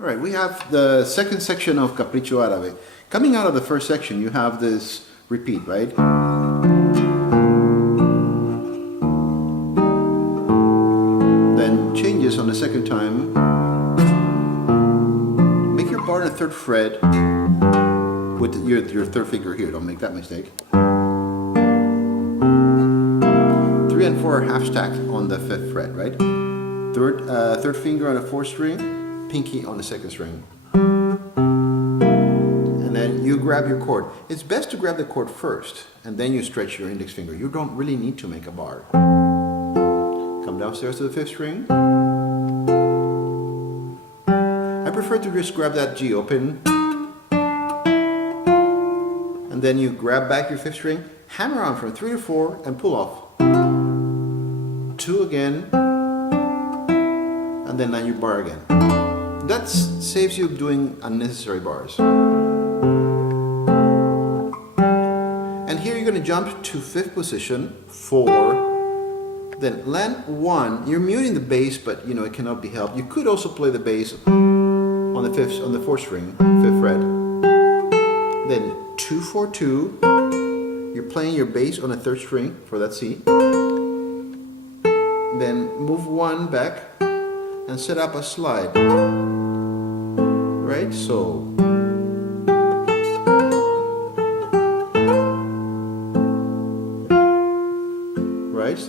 All right, we have the second section of Capricho A. Coming out of the first section, you have this repeat, right? Then changes on the second time. Make your bar in the third fret with your third finger here. Don't make that mistake. 3 and 4 are half stacked on the 5th fret, right? Third finger on the 4th string. Pinky on the 2nd string. And then you grab your chord. It's best to grab the chord first and then you stretch your index finger. You don't really need to make a bar. Come downstairs to the 5th string. I prefer to just grab that G open. And then you grab back your 5th string, hammer on from 3 to 4 and pull off. 2 again. And then you bar again. That saves you doing unnecessary bars. And here you're going to jump to 5th position, 4, then land 1. You're muting the bass, but you know it cannot be helped. You could also play the bass on the 4th string, 5th fret. Then 2 4 2. You're playing your bass on the 3rd string for that C. Then move 1 back and set up a slide. Right, so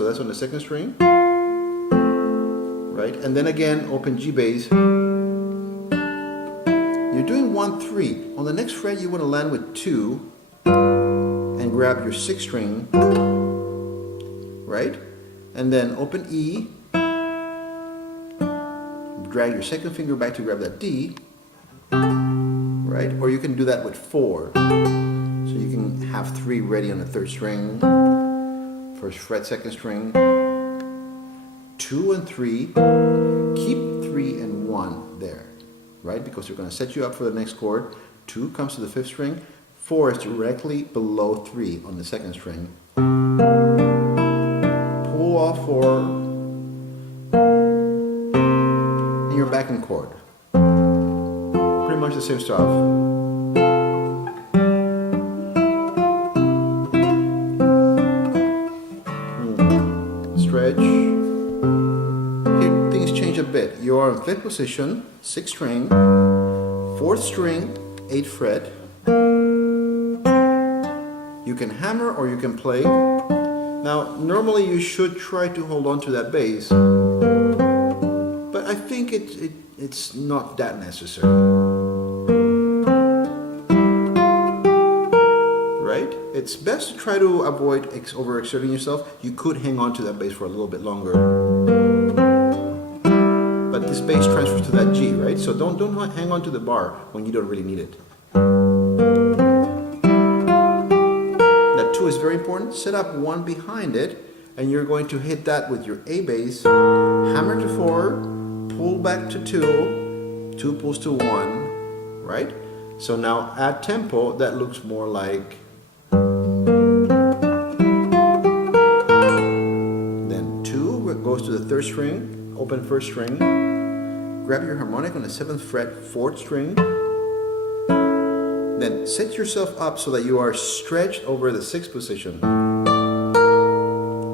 that's on the 2nd string, right, and then again open G bass. You're doing 1 3. On the next fret you want to land with 2 and grab your 6th string, right, and then open E, drag your 2nd finger back to grab that D. Right? Or you can do that with 4. So you can have 3 ready on the 3rd string, 1st fret, 2nd string, 2 and 3. Keep 3 and 1 there, right? Because you're going to set you up for the next chord. 2 comes to the 5th string, 4 is directly below 3 on the 2nd string. Pull off 4, and you're back in chord. Pretty much the same stuff. Stretch. Here things change a bit. You're in 5th position, 6th string, 4th string, 8th fret. You can hammer or you can play. Now, normally you should try to hold on to that bass, but I think it's not that necessary. It's best to try to avoid overexerting yourself. You could hang on to that bass for a little bit longer. But this bass transfers to that G, right? So don't hang on to the bar when you don't really need it. That 2 is very important. Set up 1 behind it, and you're going to hit that with your A bass. Hammer to 4, pull back to 2, 2 pulls to 1, right? So now at tempo, that looks more like. Goes to the 3rd string, open 1st string, grab your harmonic on the 7th fret, 4th string, then set yourself up so that you are stretched over the 6th position.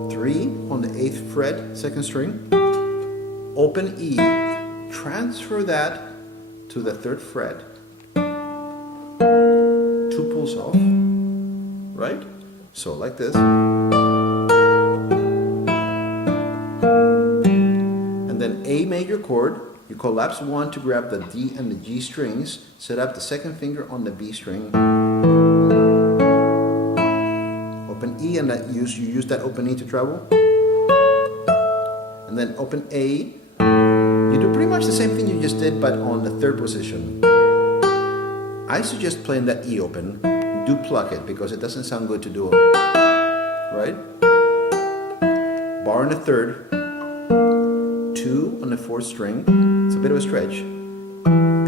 3 on the 8th fret, 2nd string, open E, transfer that to the 3rd fret, 2 pulls off, right? So like this. A major chord, you collapse 1 to grab the D and the G strings, set up the 2nd finger on the B string, open E and you use that open E to travel, and then open A. You do pretty much the same thing you just did but on the 3rd position. I suggest playing that E open. Do pluck it because it doesn't sound good to do it, right? Bar on the 3rd. 2 on the 4th string, it's a bit of a stretch,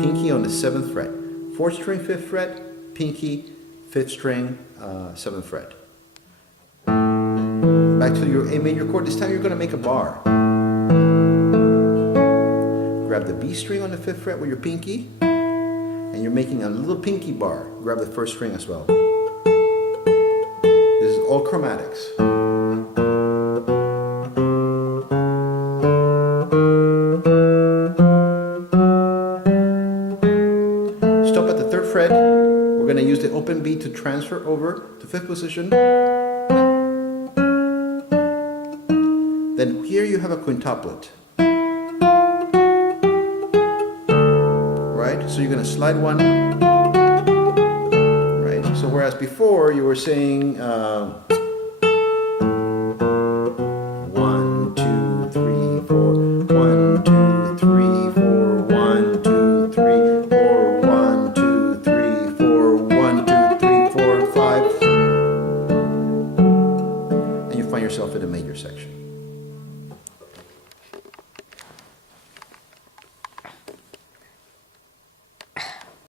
pinky on the 7th fret, 4th string, 5th fret, pinky, 5th string, 7th fret. Back to your A major chord, this time you're going to make a bar. grab the B string on the 5th fret with your pinky, and you're making a little pinky bar. Grab the 1st string as well. This is all chromatics. Stop at the 3rd fret. We're going to use the open B to transfer over to 5th position. Then here you have a quintuplet. Right? So you're going to slide one. Right? So whereas before you were saying